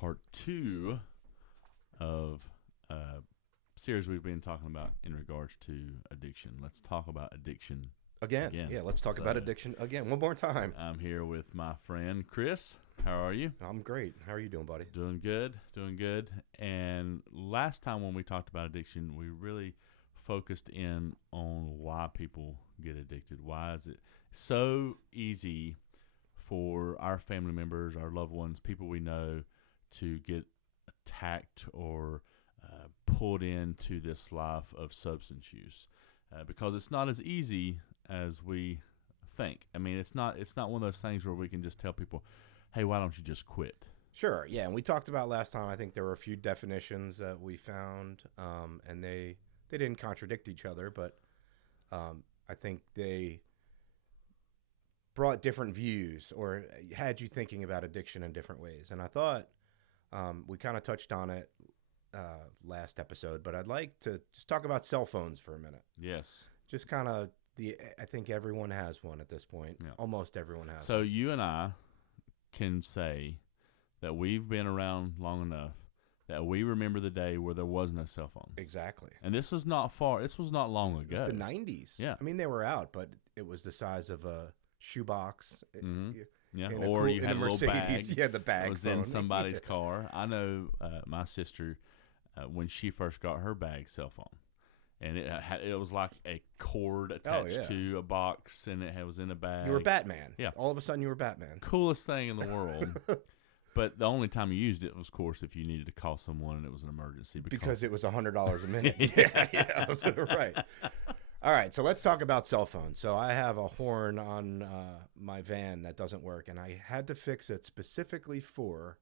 part two of a series we've been talking about in regards to addiction. Let's talk about addiction Again. Yeah, let's talk about addiction again. One more time. I'm here with my friend Chris. How are you? I'm great. How are you doing, buddy? Doing good. And last time when we talked about addiction, we really focused in on why people get addicted. Why is it so easy for our family members, our loved ones, people we know to get attacked or pulled into this life of substance use? Because it's not as easy as we think. I mean, it's not one of those things where we can just tell people, hey, why don't you just quit? Sure, yeah. And we talked about last time, I think there were a few definitions that we found, and they didn't contradict each other, but I think they brought different views or had you thinking about addiction in different ways. And I thought we kind of touched on it last episode, but I'd like to just talk about cell phones for a minute. Yes. Just kind of I think everyone has one at this point. Yeah. Almost everyone has So one. you and I can say that we've been around long enough that we remember the day where there was no cell phone. Exactly. And this was not long ago. It was the 90s. Yeah. I mean, they were out, but it was the size of a shoebox. Mm-hmm. Yeah, In or you in had a little Mercedes. bag. Yeah, the bag It was phone. in somebody's Yeah. car. I know my sister, when she first got her bag cell phone, and it was like a cord attached to a box, and it was in a bag. You were Batman. Yeah. All of a sudden, you were Batman. Coolest thing in the world. But the only time you used it was, of course, if you needed to call someone and it was an emergency. Because it was $100 a minute. yeah, right. All right, so let's talk about cell phones. So I have a horn on my van that doesn't work, and I had to fix it specifically for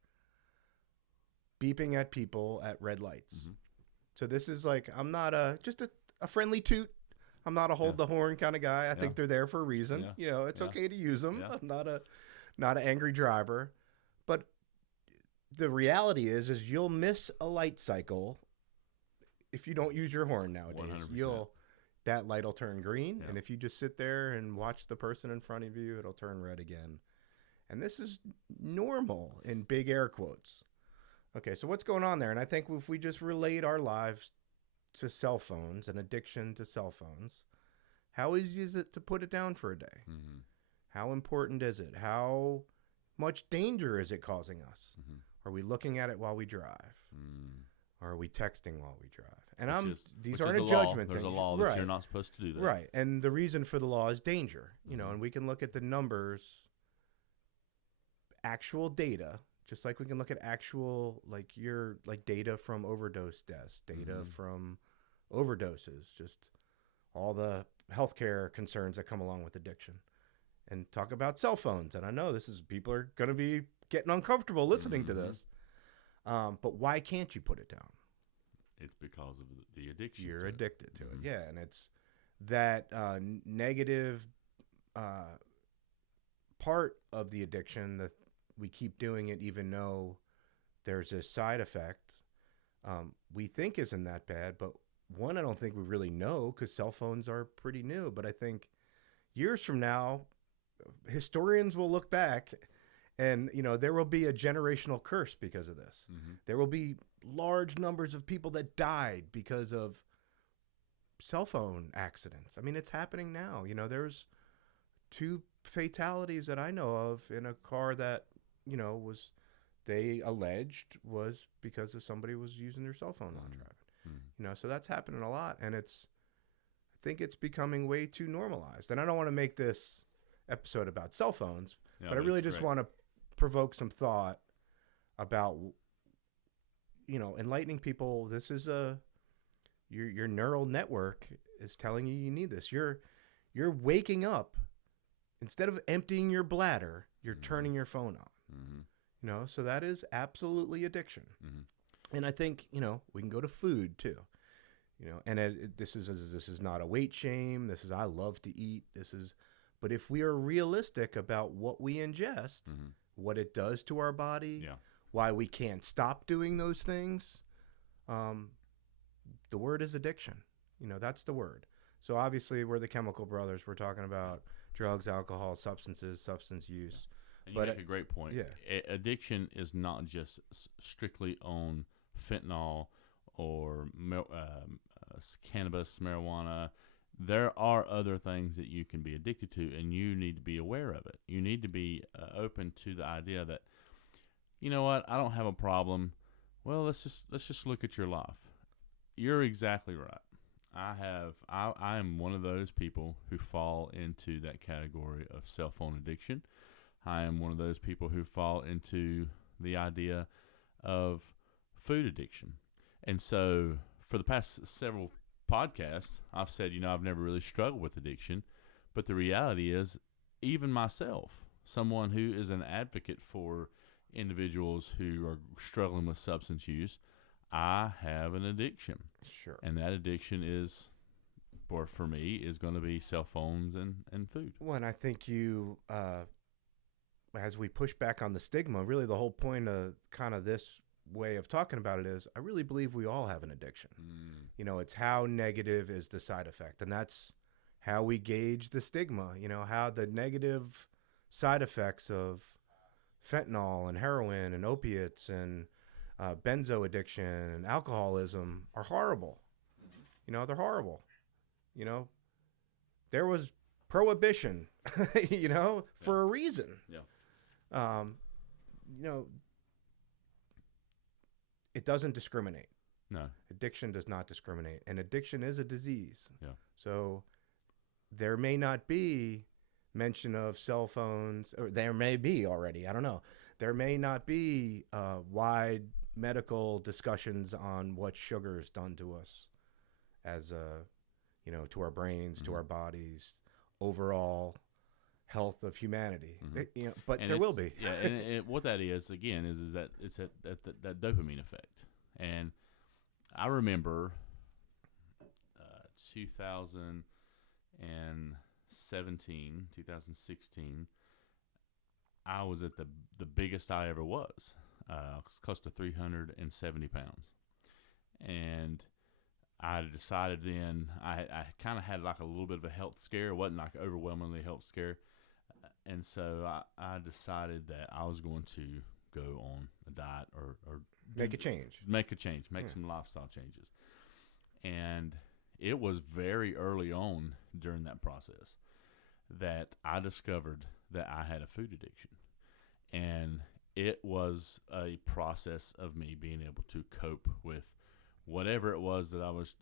beeping at people at red lights. Mm-hmm. So this is like, I'm not just a friendly toot. I'm not a hold the horn kind of guy. I think they're there for a reason. Yeah. You know, it's okay to use them. Yeah. I'm not an angry driver. But the reality is you'll miss a light cycle if you don't use your horn nowadays. 100%. That light will turn green, Yeah. and if you just sit there and watch the person in front of you, it'll turn red again. And this is normal in big air quotes. Okay, so what's going on there? And I think if we just relate our lives to cell phones and addiction to cell phones, how easy is it to put it down for a day? Mm-hmm. How important is it? How much danger is it causing us? Mm-hmm. Are we looking at it while we drive? Mm. Or are we texting while we drive? And these which aren't is a law. judgment thing. There's a law that you're not supposed to do that. Right. And the reason for the law is danger. You know, and we can look at the numbers, actual data, just like we can look at actual data from overdose deaths, data from overdoses, just all the healthcare concerns that come along with addiction. And talk about cell phones. And I know people are going to be getting uncomfortable listening to this. But why can't you put it down? It's because of the addiction. You're addicted to it. Yeah, and it's that negative part of the addiction that we keep doing it even though there's a side effect we think isn't that bad. But one, I don't think we really know because cell phones are pretty new. But I think years from now, historians will look back and, you know, there will be a generational curse because of this. Mm-hmm. There will be large numbers of people that died because of cell phone accidents. I mean, it's happening now. You know, there's 2 fatalities that I know of in a car that, you know, they alleged was because of somebody was using their cell phone while driving. Mm-hmm. You know, so that's happening a lot. And I think it's becoming way too normalized. And I don't want to make this episode about cell phones, but I really just want to provoke some thought about, you know, enlightening people. This is your neural network is telling you need this. You're waking up, instead of emptying your bladder, you're turning your phone on. Mm-hmm. You know, so that is absolutely addiction. Mm-hmm. And I think, you know, we can go to food too. You know, and this is not a weight shame. This is, I love to eat. But if we are realistic about what we ingest, what it does to our body, why we can't stop doing those things, the word is addiction. You know, that's the word. So obviously we're the chemical brothers. We're talking about drugs, alcohol, substances, substance use. And you But make a great point. yeah. Addiction is not just strictly on fentanyl or cannabis, marijuana. There are other things that you can be addicted to, and you need to be aware of it. You need to be open to the idea that, you know what, I don't have a problem. Well, let's just look at your life. You're exactly right. I am one of those people who fall into that category of cell phone addiction. I am one of those people who fall into the idea of food addiction. And so for the past several podcasts, I've said, I've never really struggled with addiction. But the reality is, even myself, someone who is an advocate for individuals who are struggling with substance use, I have an addiction. Sure. And that addiction is, for me, is going to be cell phones and food. Well, and I think as we push back on the stigma, really the whole point of kind of this way of talking about it is, I really believe we all have an addiction. It's how negative is the side effect. And that's how we gauge the stigma, how the negative side effects of fentanyl and heroin and opiates and benzo addiction and alcoholism are horrible. They're horrible. There was prohibition, for a reason. Yeah. It doesn't discriminate. No. Addiction does not discriminate. And addiction is a disease. Yeah. So there may not be mention of cell phones, or there may be already. I don't know. There may not be wide medical discussions on what sugar's done to us as to our brains, to our bodies, overall health of humanity. But And there will be. Yeah, and what that is, again, is that it's that dopamine effect. And I remember 2016, I was at the biggest I ever was. Close to 370 pounds. And I decided then, I kind of had like a little bit of a health scare. It wasn't like overwhelmingly a health scare. And so I decided that I was going to go on a diet or Make a change. Make some lifestyle changes. And it was very early on during that process that I discovered that I had a food addiction. And it was a process of me being able to cope with whatever it was that I was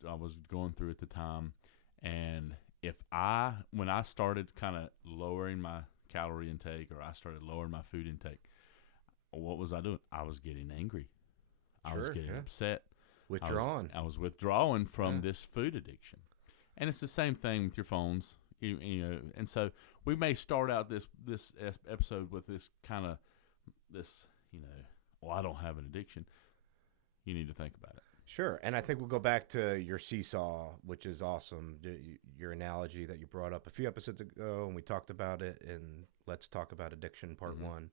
going through at the time. And when I started kind of lowering my calorie intake, or I started lowering my food intake, what was I doing? I was getting angry. I was getting upset. Withdrawn. I was withdrawing from this food addiction. And it's the same thing with your phones. And so we may start out this episode with this kind of I don't have an addiction. You need to think about it. Sure. And I think we'll go back to your seesaw, which is awesome. Your analogy that you brought up a few episodes ago, and we talked about it in Let's Talk About Addiction Part 1.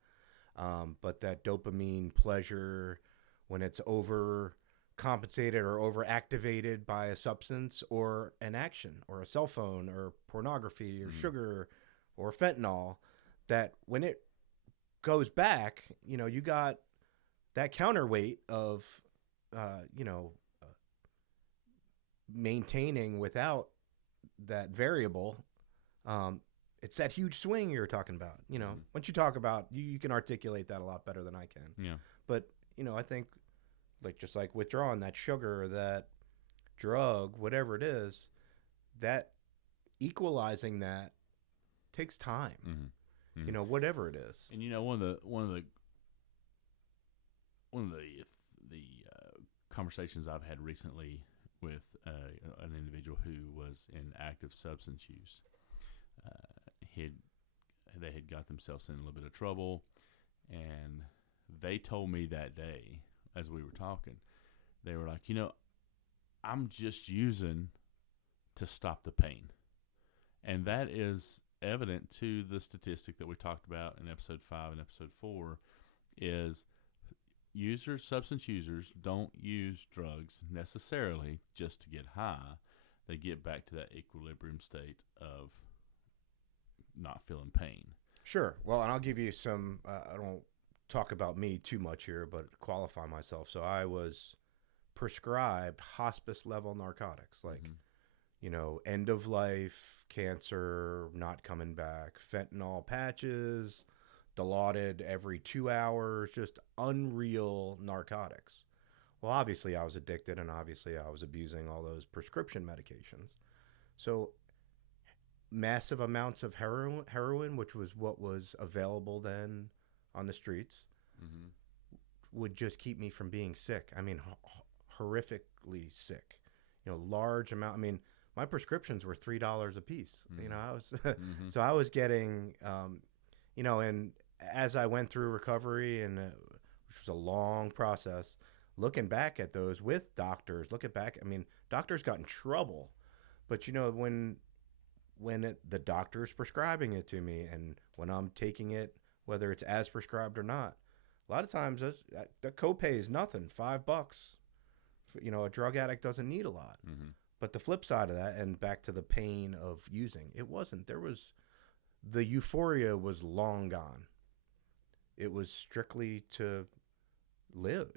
But that dopamine pleasure, when it's overcompensated or overactivated by a substance or an action or a cell phone or pornography or sugar or fentanyl, that when it goes back, you got that counterweight of maintaining without that variable. It's that huge swing you're talking about. Once you talk about, you can articulate that a lot better than I can. Yeah. But I think just like withdrawing that sugar, that drug, whatever it is, that equalizing that takes time. Whatever it is. And one of the conversations I've had recently with an individual who was in active substance use, they had got themselves in a little bit of trouble, and they told me that day as we were talking, they were like, I'm just using to stop the pain. And that is evident to the statistic that we talked about in episode 5 and episode 4, is substance users don't use drugs necessarily just to get high. They get back to that equilibrium state of not feeling pain. Sure. Well, and I'll give you some. I don't talk about me too much here, but qualify myself. So I was prescribed hospice level narcotics, like end of life, cancer, not coming back, fentanyl patches, Dilaudid every 2 hours, just unreal narcotics. Well, obviously I was addicted, and obviously I was abusing all those prescription medications. So massive amounts of heroin, which was what was available then on the streets, Mm-hmm. would just keep me from being sick. I mean, horrifically sick. Large amount. I mean, my prescriptions were $3 a piece. Mm-hmm. I was Mm-hmm. so I was getting, and as I went through recovery, and which was a long process, looking back at those with doctors, I mean, doctors got in trouble, but when the doctor's prescribing it to me, and when I'm taking it, whether it's as prescribed or not, a lot of times the copay is nothing, $5. A drug addict doesn't need a lot. Mm-hmm. But the flip side of that, and back to the pain of using, the euphoria was long gone. It was strictly to live,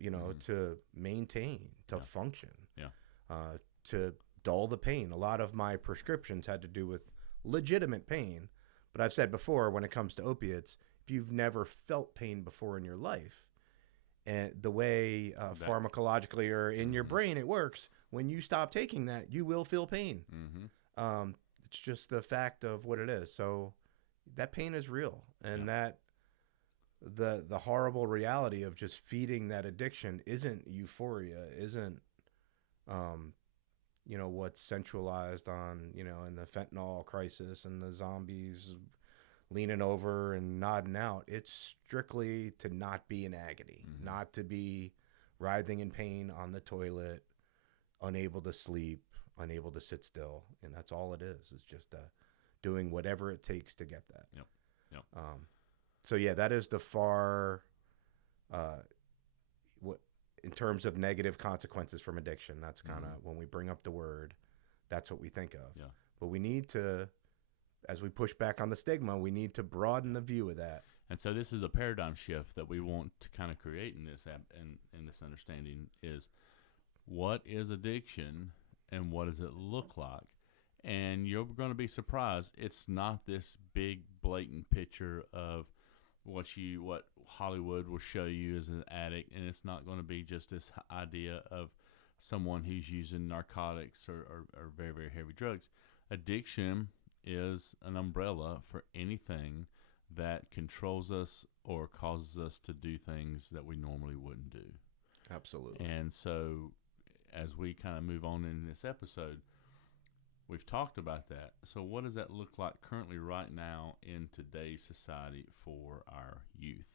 to maintain, to function, to dull the pain. A lot of my prescriptions had to do with legitimate pain. But I've said before, when it comes to opiates, if you've never felt pain before in your life, and the way pharmacologically or in your brain it works, when you stop taking that, you will feel pain. Mm-hmm. It's just the fact of what it is. So that pain is real, and that the horrible reality of just feeding that addiction isn't euphoria, isn't what's centralized on in the fentanyl crisis and the zombies leaning over and nodding out. It's strictly to not be in agony, not to be writhing in pain on the toilet, unable to sleep, unable to sit still, and that's all it is. It's just doing whatever it takes to get that. Yep. So yeah, that is the far, what in terms of negative consequences from addiction. That's kind of when we bring up the word, that's what we think of. Yeah. But we need to, as we push back on the stigma, we need to broaden the view of that. And so this is a paradigm shift that we want to kind of create in this app, and this understanding is, what is addiction and what does it look like? And you're going to be surprised. It's not this big blatant picture of what Hollywood will show you as an addict, and it's not going to be just this idea of someone who's using narcotics or very, very heavy drugs. Addiction is an umbrella for anything that controls us or causes us to do things that we normally wouldn't do. Absolutely. And so as we kind of move on in this episode, we've talked about that. So what does that look like currently right now in today's society for our youth?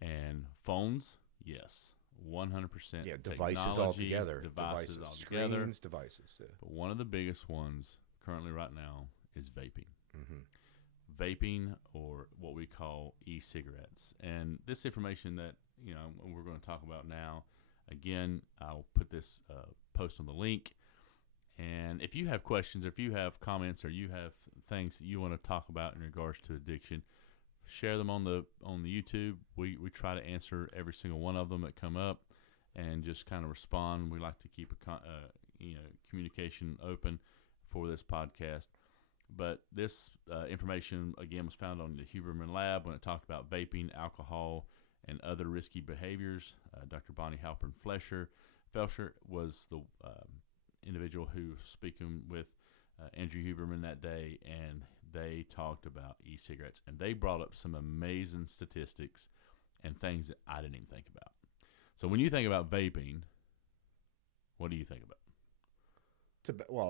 And phones, yes, 100%. Yeah, devices altogether. Devices altogether. Screens, devices. Yeah. But one of the biggest ones currently right now is vaping. Mm-hmm. Vaping, or what we call e-cigarettes. And this information that we're going to talk about now, again, I'll put this post on the link. And if you have questions, or if you have comments, or you have things that you want to talk about in regards to addiction, share them on the YouTube. We try to answer every single one of them that come up, and just kind of respond. We like to keep communication open for this podcast. But this information, again, was found on the Huberman Lab when it talked about vaping, alcohol, and other risky behaviors. Dr. Bonnie Halpern Felsher was the individual who was speaking with Andrew Huberman that day, and they talked about e-cigarettes. And they brought up some amazing statistics and things that I didn't even think about. So when you think about vaping, what do you think about?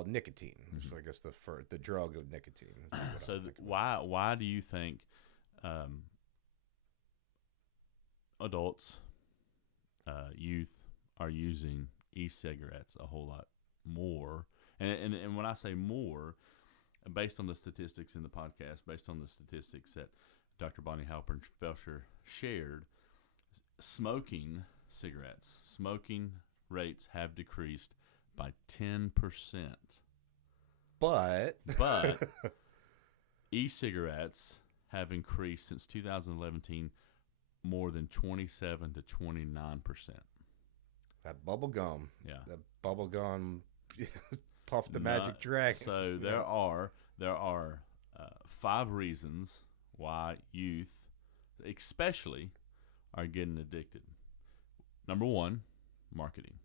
Nicotine. Mm-hmm. So I guess the drug of nicotine. So why do you think adults, youth, are using e-cigarettes a whole lot more? And when I say more, based on the statistics in the podcast, based on the statistics that Dr. Bonnie Halpern Felsher shared, smoking rates have decreased by 10%. But e-cigarettes have increased since 2011 more than 27 to 29%. That bubble gum. Yeah. That bubble gum Puff the Magic Dragon. So there are 5 reasons why youth, especially, are getting addicted. Number 1, marketing.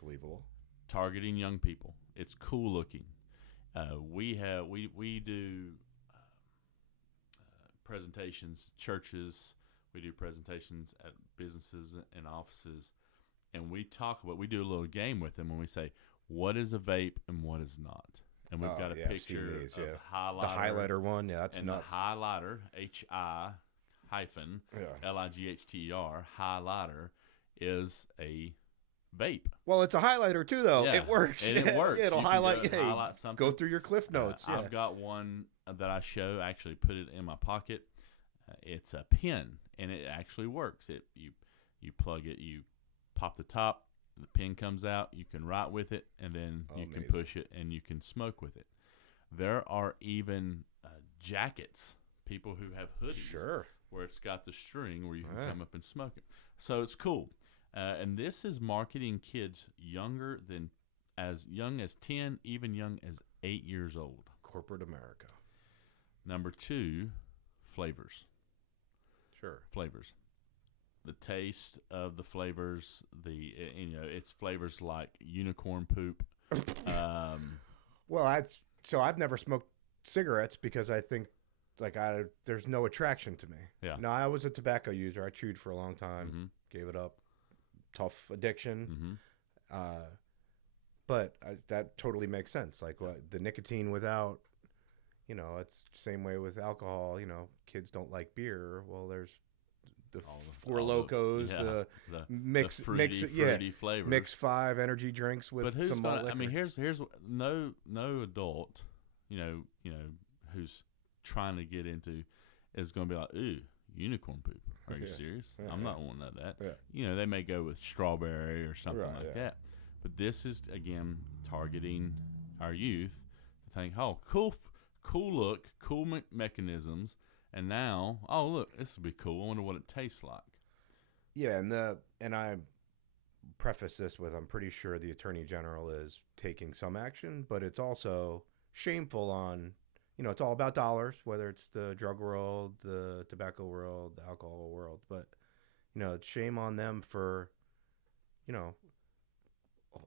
Believable. Targeting young people. It's cool looking. We do presentations, churches. We do presentations at businesses and offices, and we do a little game with them when we say, what is a vape and what is not. And we've got a picture of highlighter. The highlighter one, that's and nuts. The highlighter, H-I-L-I-G-H-T-E-R, highlighter is a vape. Well, it's a highlighter too, though. Yeah, it works. It works. It'll highlight something. Go through your cliff notes. I've got one that I show. I actually put it in my pocket. It's a pen, and it actually works. You plug it, you pop the top, the pen comes out. You can write with it, and then you can push it, and you can smoke with it. There are even jackets. People who have hoodies, where it's got the string where you can come up and smoke it. So it's cool. And this is marketing kids as young as 10, even young as 8 years old. Corporate America. Number 2, flavors. Flavors. The taste of the flavors, it's flavors like unicorn poop. Well, I've never smoked cigarettes because I think there's no attraction to me. Yeah. No, I was a tobacco user. I chewed for a long time, gave it up. Tough addiction. But that totally makes sense. Like the nicotine without, it's the same way with alcohol. Kids don't like beer. Well, there's the Four Locos, the fruity flavors. Mix 5 energy drinks with some malt liquor. I mean, here's no adult, who's trying to get into is going to be like, ooh, unicorn poop. Are you serious? I'm not wanting that. Yeah. They may go with strawberry or something like that. But this is, again, targeting our youth to think, oh, cool look, cool mechanisms, and now, oh, look, this will be cool. I wonder what it tastes like. Yeah, and I preface this with, I'm pretty sure the Attorney General is taking some action, but it's also shameful on, it's all about dollars, whether it's the drug world, the tobacco world, the alcohol world. But, it's shame on them for,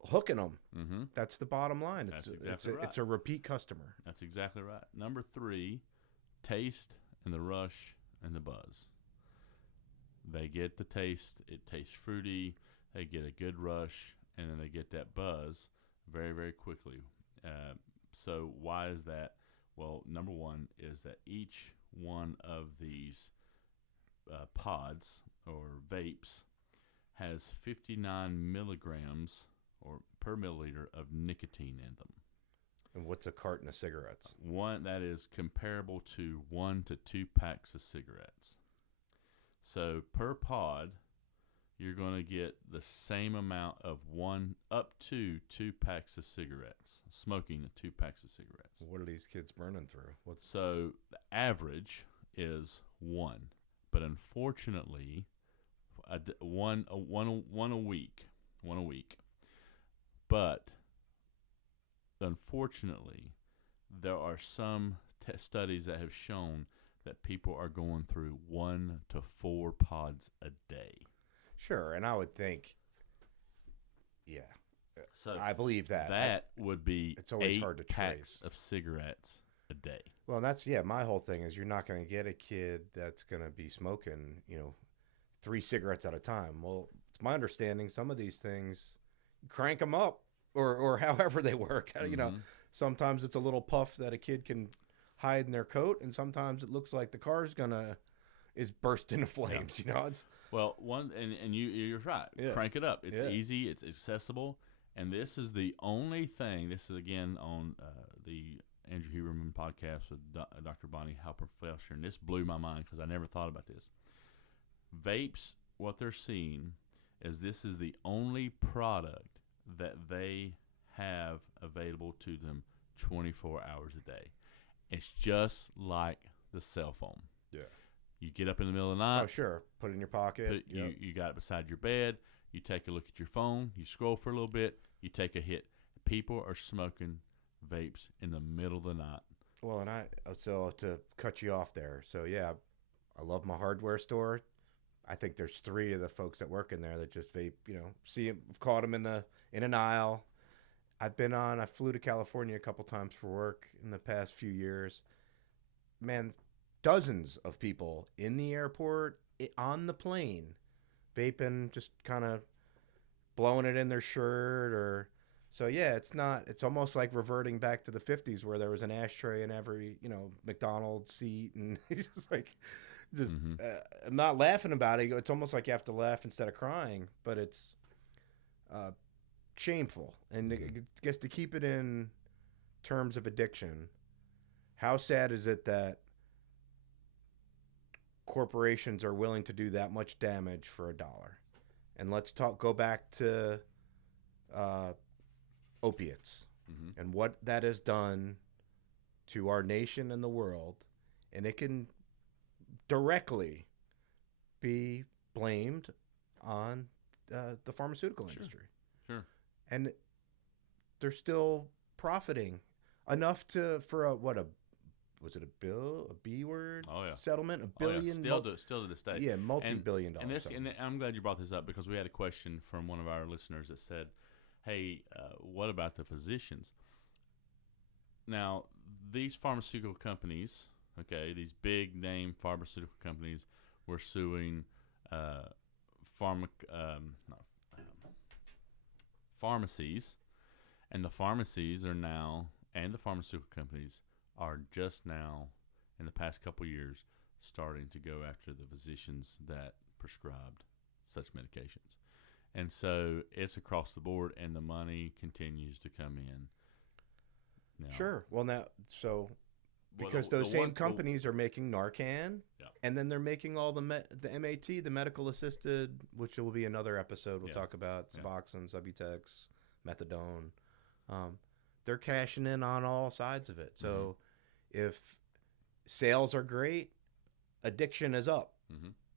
hooking them. Mm-hmm. That's the bottom line. That's exactly right. It's a repeat customer. That's exactly right. Number 3, taste and the rush and the buzz. They get the taste. It tastes fruity. They get a good rush, and then they get that buzz very, very quickly. So why is that? Well, number 1 is that each one of these pods or vapes has 59 milligrams or per milliliter of nicotine in them. And what's a carton of cigarettes? One that is comparable to 1 to 2 packs of cigarettes. So per pod, you're going to get the same amount of 1 up to 2 packs of cigarettes, smoking 2 packs of cigarettes. What are these kids burning through? So the average is 1, but unfortunately, one a week. But unfortunately, there are some studies that have shown that people are going through 1 to 4 pods a day. Sure, and I would think, so I believe that. That would be it's always 8 hard to packs trace of cigarettes a day. Well, that's, my whole thing is you're not going to get a kid that's going to be smoking, 3 cigarettes at a time. Well, it's my understanding some of these things, crank them up or however they work. Mm-hmm. Sometimes it's a little puff that a kid can hide in their coat, and sometimes it looks like the car's is burst into flames. It's well, you're right. Yeah. Crank it up. It's easy. It's accessible, and this is the only thing. This is again on the Andrew Huberman podcast with Dr. Bonnie Halper-Felsher, and this blew my mind because I never thought about this. Vapes, what they're seeing is this is the only product that they have available to them 24 hours a day. It's just like the cell phone. Yeah. You get up in the middle of the night. Oh, sure. Put it in your pocket. You got it beside your bed. You take a look at your phone. You scroll for a little bit. You take a hit. People are smoking vapes in the middle of the night. Well, and so to cut you off there. So, yeah, I love my hardware store. I think there's 3 of the folks that work in there that just vape, see them, caught them in an aisle. I flew to California a couple times for work in the past few years. Man, dozens of people in the airport, on the plane, vaping, just kind of blowing it in their shirt so yeah, it's almost like reverting back to the 50s where there was an ashtray in every, McDonald's seat, and I'm not laughing about it. It's almost like you have to laugh instead of crying, but it's shameful. And I guess to keep it in terms of addiction, how sad is it that corporations are willing to do that much damage for $1? And let's go back to opiates and what that has done to our nation and the world. And it can directly be blamed on the pharmaceutical industry. Sure. And they're still profiting enough was it a B word? Oh, yeah. Settlement? $1 billion? Still to this day. Yeah, multi-billion dollars. And I'm glad you brought this up because we had a question from one of our listeners that said, hey, what about the physicians? Now, these pharmaceutical companies, these big name pharmaceutical companies were suing pharmacies, and the pharmacies are now, and the pharmaceutical companies are just now, in the past couple years, starting to go after the physicians that prescribed such medications. And so it's across the board, and the money continues to come in. Now, sure. Well, because those same companies are making Narcan, and then they're making all the MAT, the medical assisted, which will be another episode we'll talk about, Suboxone, Subutex, Methadone. They're cashing in on all sides of it. So if sales are great, addiction is up.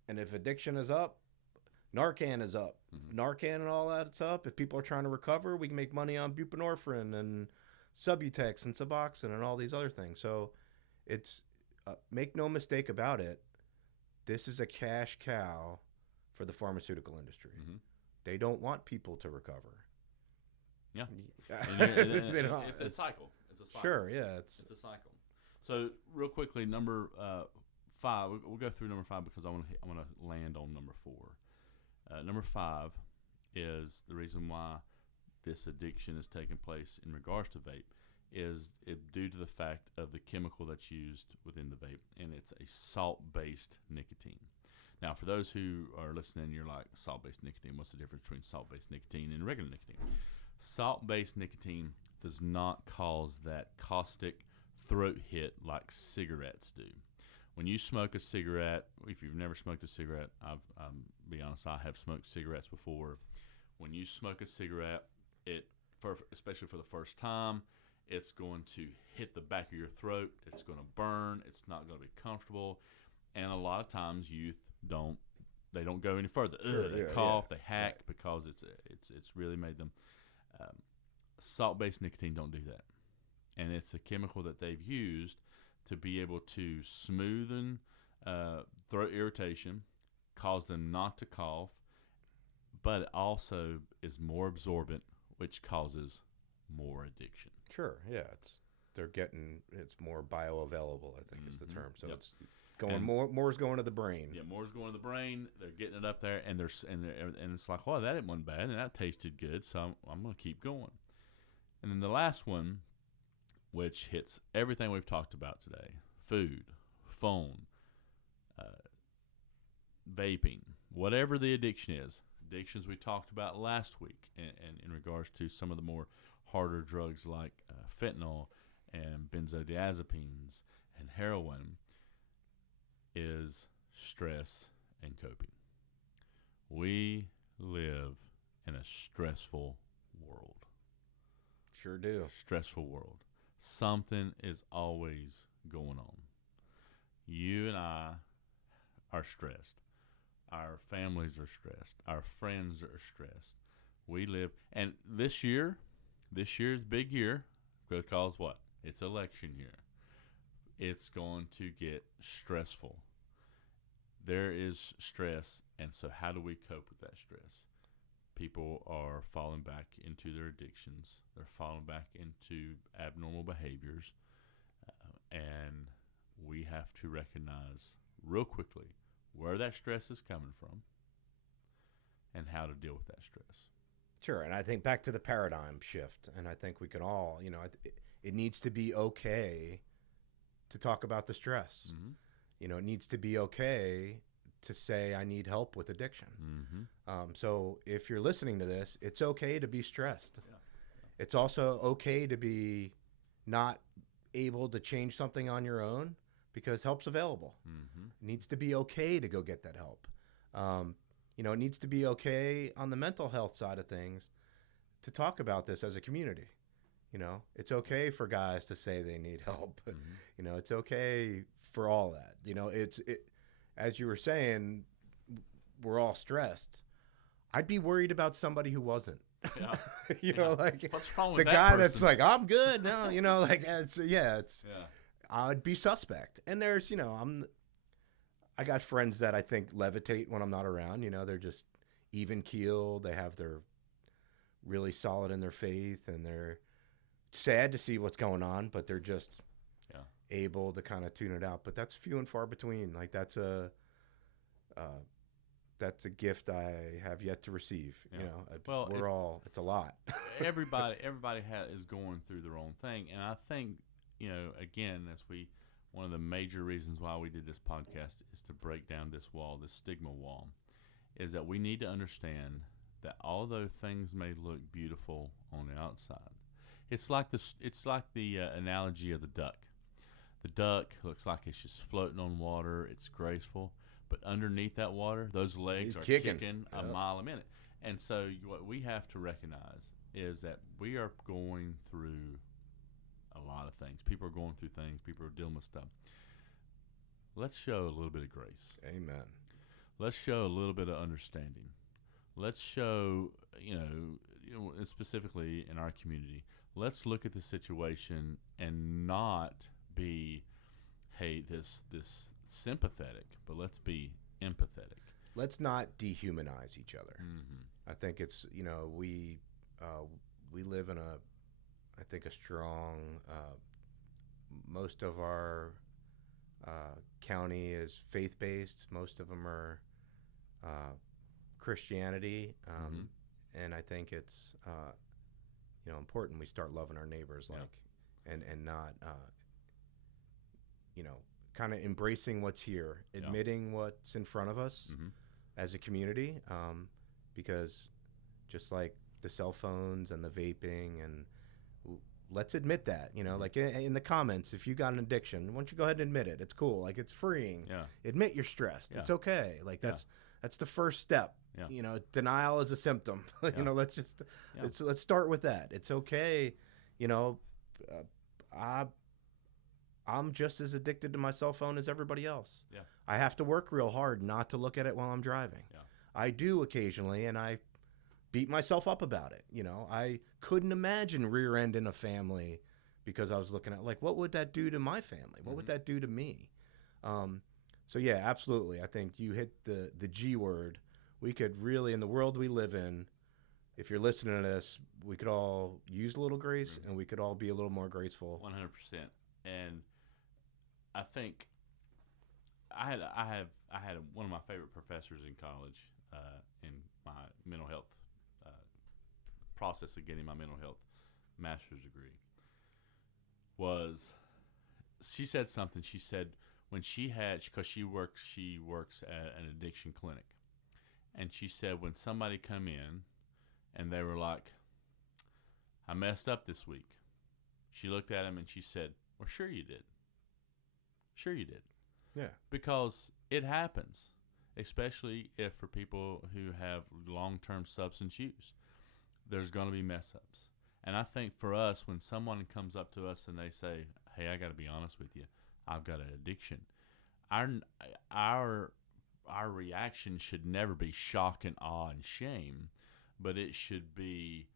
And if addiction is up, Narcan is up. Narcan and all that's up. If people are trying to recover, we can make money on buprenorphine and Subutex and Suboxone and all these other things. So it's make no mistake about it, this is a cash cow for the pharmaceutical industry. They don't want people to recover. Yeah. It's a cycle. It's a cycle. Sure, yeah. It's a cycle. So real quickly, number 5. We'll go through number 5 because I want to land on number 4. Number 5 is the reason why this addiction is taking place in regards to vape is due to the fact of the chemical that's used within the vape, and it's a salt-based nicotine. Now, for those who are listening, you're like, salt-based nicotine, what's the difference between salt-based nicotine and regular nicotine? Salt-based nicotine does not cause that caustic throat hit like cigarettes do. When you smoke a cigarette, if you've never smoked a cigarette, be honest, I have smoked cigarettes before. When you smoke a cigarette, especially for the first time, it's going to hit the back of your throat. It's going to burn. It's not going to be comfortable. And a lot of times, youth don't go any further. They cough, they hack because it's really made them. Salt-based nicotine don't do that, and it's a chemical that they've used to be able to smoothen throat irritation, cause them not to cough, but it also is more absorbent, which causes more addiction. Sure, yeah, it's more bioavailable, I think is the term. So it's going more is going to the brain. Yeah, more is going to the brain. They're getting it up there, and it's like, well, that wasn't bad, and that tasted good, so I'm going to keep going. And then the last one, which hits everything we've talked about today: food, phone, vaping, whatever the addiction is. Addictions we talked about last week, and in regards to some of the more harder drugs like fentanyl and benzodiazepines and heroin, is stress and coping. We live in a stressful world. Sure do. Stressful world. Something is always going on. You and I are stressed. Our families are stressed. Our friends are stressed. We live, and this year's big year because what? It's election year. It's going to get stressful. There is stress, and so how do we cope with that stress? People are falling back into their addictions. They're falling back into abnormal behaviors, and we have to recognize real quickly where that stress is coming from and how to deal with that stress. Sure, and I think back to the paradigm shift, and I think we can all, it needs to be okay to talk about the stress. Mm-hmm. It needs to be okay to say I need help with addiction. Mm-hmm. So if you're listening to this, it's okay to be stressed. Yeah. It's also okay to be not able to change something on your own because help's available. Mm-hmm. It needs to be okay to go get that help. It needs to be okay on the mental health side of things to talk about this as a community. It's okay for guys to say they need help. Mm-hmm. It's okay for all that. As you were saying, we're all stressed. I'd be worried about somebody who wasn't. Yeah. Like what's wrong with the that guy person? that's like, I'm good. No, I'd be suspect. And there's, I got friends that I think levitate when I'm not around. They're just even keel. They have their really solid in their faith, and they're sad to see what's going on, but they're just able to kind of tune it out. But that's few and far between. Like that's a gift I have yet to receive. Well, it's a lot. everybody is going through their own thing, and I think again, one of the major reasons why we did this podcast is to break down this wall, this stigma wall, is that we need to understand that although things may look beautiful on the outside, it's like the analogy of the duck. The duck looks like it's just floating on water. It's graceful, but underneath that water, those legs are kicking a mile a minute. And so what we have to recognize is that we are going through a lot of things. People are going through things. People are dealing with stuff. Let's show a little bit of grace. Amen. Let's show a little bit of understanding. Let's show, and specifically in our community, let's look at the situation and not be, hey, this sympathetic, but let's be empathetic. Let's not dehumanize each other. Mm-hmm. I think it's, we live in a strong, most of our county is faith-based. Most of them are Christianity. And I think it's, important we start loving our neighbors and not, kind of embracing what's here, admitting what's in front of us as a community, because just like the cell phones and the vaping, and let's admit that, like in the comments, if you got an addiction, why don't you go ahead and admit it? It's cool. Like it's freeing. Admit you're stressed. It's okay. Like that's the first step. Denial is a symptom. Let's start with that. It's okay. I'm just as addicted to my cell phone as everybody else. I have to work real hard not to look at it while I'm driving. I do occasionally, and I beat myself up about it. I couldn't imagine rear-ending a family because I was looking at, like, what would that do to my family? What would that do to me? So, yeah, absolutely. I think you hit the G word. We could really, in the world we live in, if you're listening to this, we could all use a little grace, and we could all be a little more graceful. 100%. And I think I had one of my favorite professors in college in my mental health process of getting my mental health master's degree. She said something. She said when because she works at an addiction clinic, and she said when somebody come in and they were like, I messed up this week, she looked at him and she said, well, sure you did. Sure you did. Yeah. Because it happens, especially if for people who have long-term substance use, there's going to be mess-ups. And I think for us, when someone comes up to us and they say, hey, I got to be honest with you, I've got an addiction, our our our reaction should never be shock and awe and shame, but it should be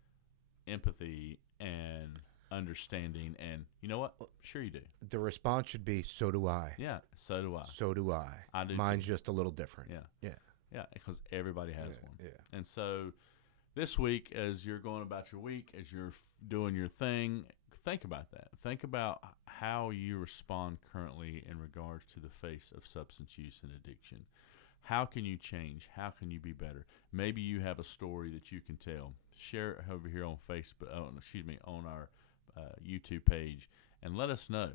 empathy and understanding. And you know what? Sure, you do. The response should be, so do I. Yeah, so do I. So do I. I do. Mine's too. just a little different. Yeah. Yeah, because everybody has one. Yeah. And so this week, as you're going about your week, as you're doing your thing, think about that. Think about how you respond currently in regards to the face of substance use and addiction. How can you change? How can you be better? Maybe you have a story that you can tell. Share it over here on Facebook. On our YouTube page, and let us know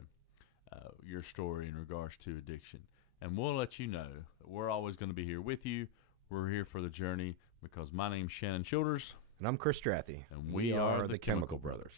your story in regards to addiction. And we'll let you know that we're always going to be here with you. We're here for the journey because my name's Shannon Childers. And I'm Chris Strathy. And we are the Chemical Brothers.